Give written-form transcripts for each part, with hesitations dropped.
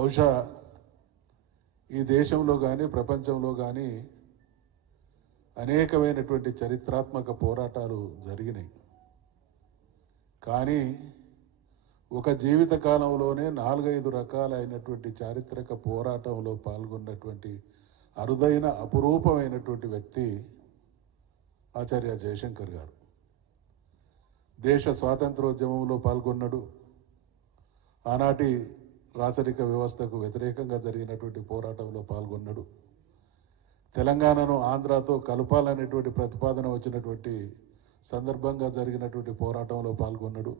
బహుశా ఈ దేశంలో కానీ ప్రపంచంలో కానీ అనేకమైనటువంటి చరిత్రాత్మక పోరాటాలు జరిగినాయి. కానీ ఒక జీవిత కాలంలోనే 4-5 రకాలైనటువంటి చారిత్రక పోరాటంలో పాల్గొన్నటువంటి అరుదైన అపురూపమైనటువంటి వ్యక్తి ఆచార్య జయశంకర్ గారు. దేశ స్వాతంత్రోద్యమంలో పాల్గొన్నాడు. ఆనాటి రాచరిక వ్యవస్థకు వ్యతిరేకంగా జరిగినటువంటి పోరాటంలో పాల్గొన్నాడు. తెలంగాణను ఆంధ్రాతో కలపాలనేటువంటి ప్రతిపాదన వచ్చినటువంటి సందర్భంగా జరిగినటువంటి పోరాటంలో పాల్గొన్నాడు.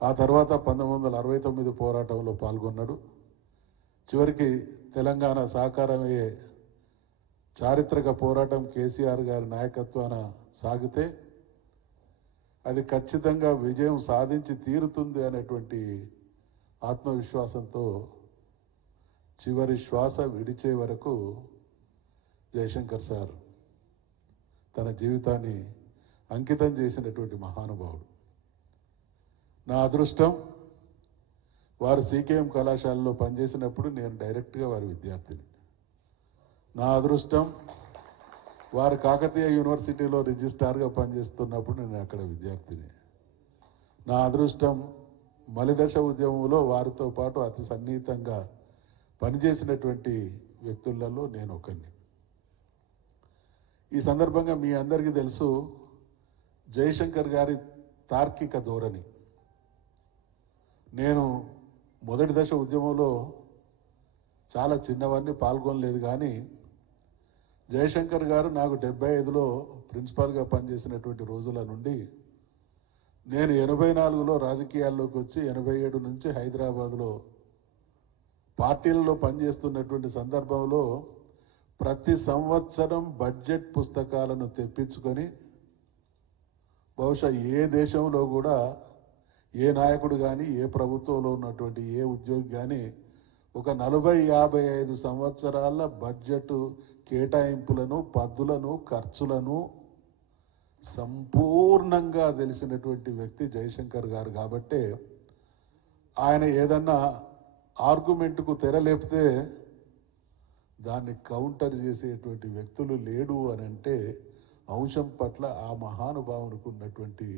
ఆ తర్వాత 1969 పోరాటంలో పాల్గొన్నాడు. చివరికి తెలంగాణ సాకారమయ్యే చారిత్రక పోరాటం కేసీఆర్ గారి నాయకత్వాన సాగితే అది ఖచ్చితంగా విజయం సాధించి తీరుతుంది అనేటువంటి ఆత్మవిశ్వాసంతో చివరి శ్వాస విడిచే వరకు జయశంకర్ సార్ తన జీవితాన్ని అంకితం చేసినటువంటి మహానుభావుడు. నా అదృష్టం, వారు సీకేఎం కళాశాలలో పనిచేసినప్పుడు నేను డైరెక్ట్గా వారి విద్యార్థిని. నా అదృష్టం, వారు కాకతీయ యూనివర్సిటీలో రిజిస్ట్రార్గా పనిచేస్తున్నప్పుడు నేను అక్కడ విద్యార్థిని. నా అదృష్టం, మలిదశ ఉద్యమంలో వారితో పాటు అతి సన్నిహితంగా పనిచేసినటువంటి వ్యక్తులలో నేను ఒకరిని. ఈ సందర్భంగా మీ అందరికీ తెలుసు, జయశంకర్ గారి తార్కిక ధోరణి. నేను మొదటి దశ ఉద్యమంలో చాలా చిన్నవన్నీ పాల్గొనలేదు, కానీ జయశంకర్ గారు నాకు 75లో ప్రిన్సిపాల్గా పనిచేసినటువంటి రోజుల నుండి నేను 84లో రాజకీయాల్లోకి వచ్చి 87 నుంచి హైదరాబాద్లో పార్టీలలో పనిచేస్తున్నటువంటి సందర్భంలో ప్రతి సంవత్సరం బడ్జెట్ పుస్తకాలను తెప్పించుకొని, బహుశా ఏ దేశంలో కూడా ఏ నాయకుడు కానీ ఏ ప్రభుత్వంలో ఉన్నటువంటి ఏ ఉద్యోగి కానీ ఒక 40-55 సంవత్సరాల బడ్జెట్ కేటాయింపులను, పద్దులను, ఖర్చులను సంపూర్ణంగా తెలిసినటువంటి వ్యక్తి జయశంకర్ గారు. కాబట్టే ఆయన ఏదన్నా ఆర్గ్యుమెంట్కు తెరలేపితే దాన్ని కౌంటర్ చేసేటువంటి వ్యక్తులు లేడు అని అంటే అంశం పట్ల ఆ మహానుభావునికి ఉన్నటువంటి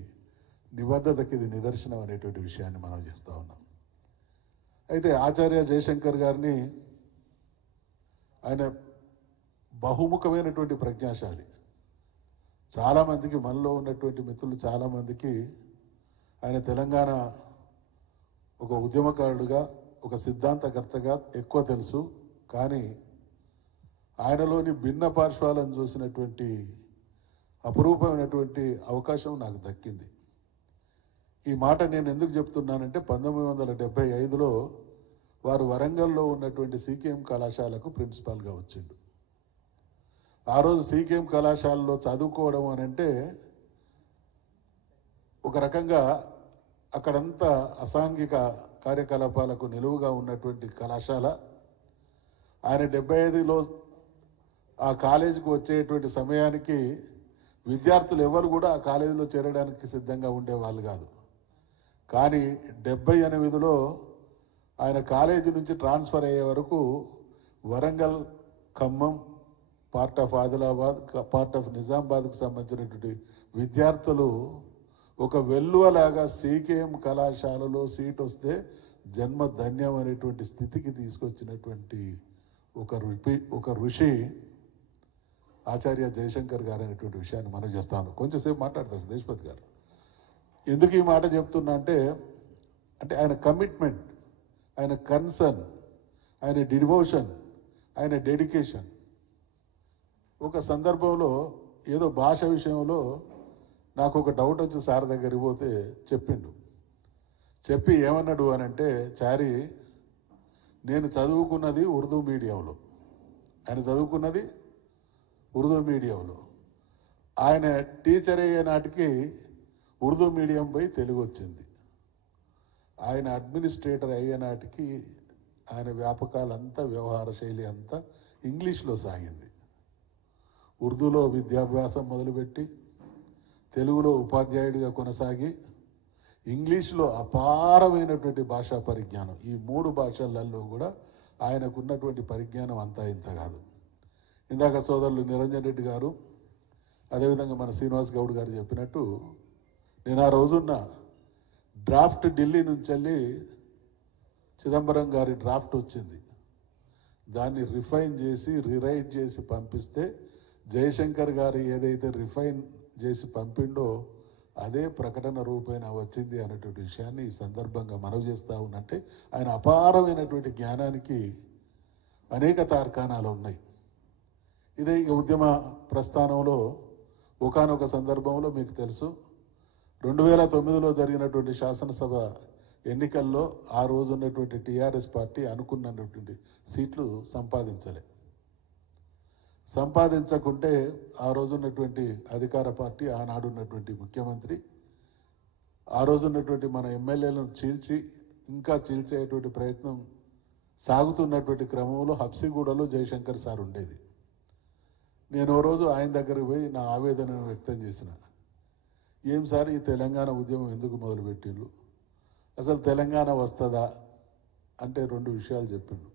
నిబద్ధతకి ఇది నిదర్శనం అనేటువంటి విషయాన్ని మనం చేస్తూ ఉన్నాం. అయితే ఆచార్య జయశంకర్ గారిని, ఆయన బహుముఖమైనటువంటి ప్రజ్ఞాశాలి. చాలామందికి, మనలో ఉన్నటువంటి మిత్రులు చాలామందికి ఆయన తెలంగాణ ఒక ఉద్యమకారుడుగా, ఒక సిద్ధాంతకర్తగా ఎక్కువ తెలుసు. కానీ ఆయనలోని భిన్న పార్శ్వాలను చూసినటువంటి అపురూపమైనటువంటి అవకాశం నాకు దక్కింది. ఈ మాట నేను ఎందుకు చెప్తున్నానంటే 1975లో వారు వరంగల్లో ఉన్నటువంటి సీకేఎం కళాశాలకు ప్రిన్సిపాల్గా వచ్చిండు. ఆ రోజు సీకేఎం కళాశాలలో చదువుకోవడం అని అంటే ఒక రకంగా అక్కడంతా అసాంఘిక కార్యకలాపాలకు నిలువుగా ఉన్నటువంటి కళాశాల. ఆయన 75లో ఆ కాలేజీకి వచ్చేటువంటి సమయానికి విద్యార్థులు ఎవరు కూడా ఆ కాలేజీలో చేరడానికి సిద్ధంగా ఉండేవాళ్ళు కాదు. కానీ 78లో ఆయన కాలేజీ నుంచి ట్రాన్స్ఫర్ అయ్యే వరకు Warangal, Khammam, part of Adilabad, part of నిజామాబాద్కు సంబంధించినటువంటి విద్యార్థులు ఒక వెల్లువలాగా సీకేఎం కళాశాలలో సీట్ వస్తే జన్మ ధన్యం అనేటువంటి స్థితికి తీసుకొచ్చినటువంటి ఒక ఋషి ఆచార్య జయశంకర్ గారు అనేటువంటి విషయాన్ని మనం చేస్తాను. కొంచెంసేపు మాట్లాడతాను దేశపతి గారు. ఎందుకు ఈ మాట చెప్తున్నా అంటే ఆయన కమిట్మెంట్, ఆయన కన్సర్న్, ఆయన డివోషన్, ఆయన డెడికేషన్. ఒక సందర్భంలో ఏదో భాష విషయంలో నాకు ఒక డౌట్ వచ్చి సార్ దగ్గరికి పోతే చెప్పి ఏమన్నాడు అని అంటే, చారి నేను చదువుకున్నది ఉర్దూ మీడియంలో, ఆయన చదువుకున్నది ఉర్దూ మీడియంలో. ఆయన టీచర్ అయ్యే నాటికి ఉర్దూ మీడియం పోయి తెలుగు వచ్చింది. ఆయన అడ్మినిస్ట్రేటర్ అయ్యే నాటికి ఆయన వ్యాపకాలంతా, వ్యవహార శైలి అంతా ఇంగ్లీష్లో సాగింది. ఉర్దూలో విద్యాభ్యాసం మొదలుపెట్టి తెలుగులో ఉపాధ్యాయుడిగా కొనసాగి ఇంగ్లీష్లో అపారమైనటువంటి భాషా పరిజ్ఞానం. ఈ 3 భాషలలో కూడా ఆయనకున్నటువంటి పరిజ్ఞానం అంతా ఇంత కాదు. ఇందాక సోదరులు నిరంజన్ రెడ్డి గారు, అదేవిధంగా మన శ్రీనివాస్ గౌడ్ గారు చెప్పినట్టు, నేను ఆ రోజున్న డ్రాఫ్ట్ ఢిల్లీ నుంచి వెళ్ళి చిదంబరం గారి డ్రాఫ్ట్ వచ్చింది. దాన్ని రిఫైన్ చేసి రిరైట్ చేసి పంపిస్తే జయశంకర్ గారు ఏదైతే రిఫైన్ చేసి పంపిండో అదే ప్రకటన రూపేణ వచ్చింది అనేటువంటి విషయాన్ని ఈ సందర్భంగా మనవి చేస్తూ ఉన్నట్టే ఆయన అపారమైనటువంటి జ్ఞానానికి అనేక తార్కాణాలు ఉన్నాయి. ఇదే ఈ ఉద్యమ ప్రస్థానంలో ఒకానొక సందర్భంలో మీకు తెలుసు 2009లో జరిగినటువంటి శాసనసభ ఎన్నికల్లో ఆ రోజు ఉన్నటువంటి టీఆర్ఎస్ పార్టీ అనుకున్నటువంటి సీట్లు సంపాదించకుంటే ఆ రోజు ఉన్నటువంటి అధికార పార్టీ, ఆనాడు ఉన్నటువంటి ముఖ్యమంత్రి, ఆ రోజు ఉన్నటువంటి మన ఎమ్మెల్యేలను ఇంకా చీల్చేటువంటి ప్రయత్నం సాగుతున్నటువంటి క్రమంలో హబ్సిగూడలో జయశంకర్ సార్ ఉండేది. నేను ఓ రోజు ఆయన దగ్గరికి పోయి నా ఆవేదనను వ్యక్తం చేసిన. ఏం సార్ ఈ తెలంగాణ ఉద్యమం ఎందుకు మొదలుపెట్టిండ్రు, అసలు తెలంగాణ వస్తుందా అంటే 2 విషయాలు చెప్పిండు.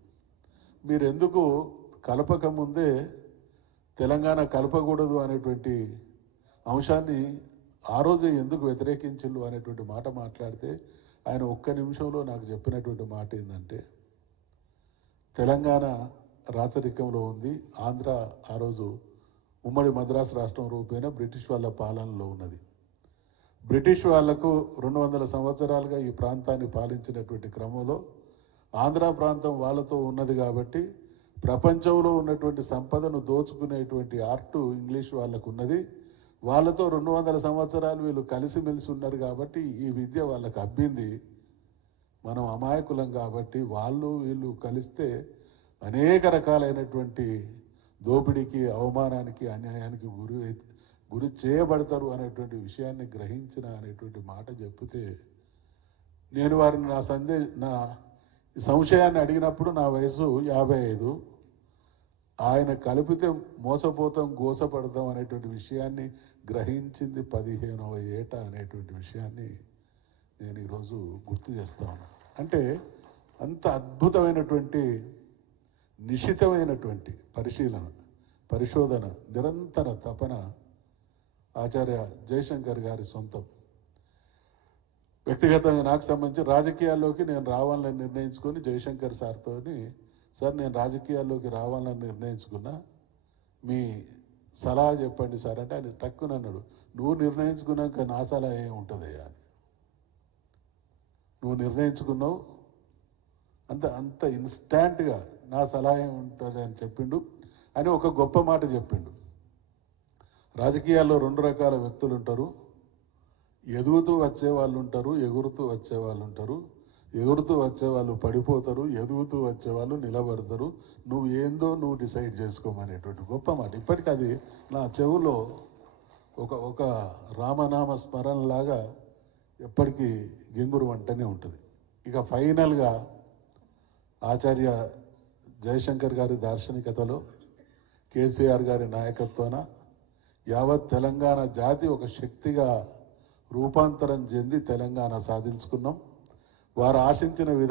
మీరు ఎందుకు కలపక ముందే తెలంగాణ కలపకూడదు అనేటువంటి అంశాన్ని ఆ రోజే ఎందుకు వ్యతిరేకించిండు అనేటువంటి మాట మాట్లాడితే ఆయన ఒక్క నిమిషంలో నాకు చెప్పినటువంటి మాట ఏంటంటే, తెలంగాణ రాచరికంలో ఉంది, ఆంధ్ర ఆ రోజు ఉమ్మడి మద్రాసు రాష్ట్రం రూపేణ బ్రిటిష్ వాళ్ళ పాలనలో ఉన్నది. బ్రిటిష్ వాళ్లకు 200 సంవత్సరాలుగా ఈ ప్రాంతాన్ని పాలించినటువంటి క్రమంలో ఆంధ్ర ప్రాంతం వాళ్ళతో ఉన్నది కాబట్టి ప్రపంచంలో ఉన్నటువంటి సంపదను దోచుకునేటువంటి ఆర్టు ఇంగ్లీష్ వాళ్ళకు ఉన్నది. వాళ్ళతో 200 సంవత్సరాలు వీళ్ళు కలిసిమెలిసి ఉన్నారు కాబట్టి ఈ విద్య వాళ్ళకు అబ్బింది. మనం అమాయకులం కాబట్టి వాళ్ళు వీళ్ళు కలిస్తే అనేక రకాలైనటువంటి దోపిడీకి, అవమానానికి, అన్యాయానికి గురి చేయబడతారు అనేటువంటి విషయాన్ని గ్రహించిన అనేటువంటి మాట చెప్తే, నేను వారిని నా సంశయాన్ని అడిగినప్పుడు నా వయసు 55, ఆయన కలిపితే మోసపోతాం, గోసపడతాం అనేటువంటి విషయాన్ని గ్రహించింది 15వ ఏట అనేటువంటి విషయాన్ని నేను ఈరోజు గుర్తు చేస్తాను. అంటే అంత అద్భుతమైనటువంటి నిశితమైనటువంటి పరిశోధన, నిరంతర తపన ఆచార్య జయశంకర్ గారి సొంతం. వ్యక్తిగతంగా నాకు సంబంధించి రాజకీయాల్లోకి నేను రావాలని నిర్ణయించుకొని జయశంకర్ సార్తోని, సార్ నేను రాజకీయాల్లోకి రావాలని నిర్ణయించుకున్నా, మీ సలహా చెప్పండి సార్ అంటే ఆయన తక్కువ అన్నాడు, నువ్వు నిర్ణయించుకున్నాక నా సలహా ఏమి ఉంటుందయ్యా అని. నువ్వు నిర్ణయించుకున్నావు, అంత ఇన్స్టాంట్గా నా సలహా ఏమి ఉంటుంది అని చెప్పిండు అని ఒక గొప్ప మాట చెప్పిండు. రాజకీయాల్లో 2 రకాల వ్యక్తులు ఉంటారు. ఎదుగుతూ వచ్చే వాళ్ళు ఉంటారు, ఎగురుతూ వచ్చే వాళ్ళు ఉంటారు. ఎగురుతూ వచ్చేవాళ్ళు పడిపోతారు, ఎదుగుతూ వచ్చేవాళ్ళు నిలబడతారు. నువ్వు ఏందో నువ్వు డిసైడ్ చేసుకోమనేటువంటి గొప్ప మాట ఇప్పటికీ అది నా చెవులో ఒక రామనామ స్మరణలాగా ఎప్పటికీ గింగురు అంటూనే ఉంటుంది. ఇక ఫైనల్గా ఆచార్య జయశంకర్ గారి దార్శనికతలో, కేసీఆర్ గారి నాయకత్వాన యావత్ తెలంగాణ జాతి ఒక శక్తిగా రూపాంతరం చెంది తెలంగాణ సాధించుకున్నాం. వారు ఆశించిన విధానం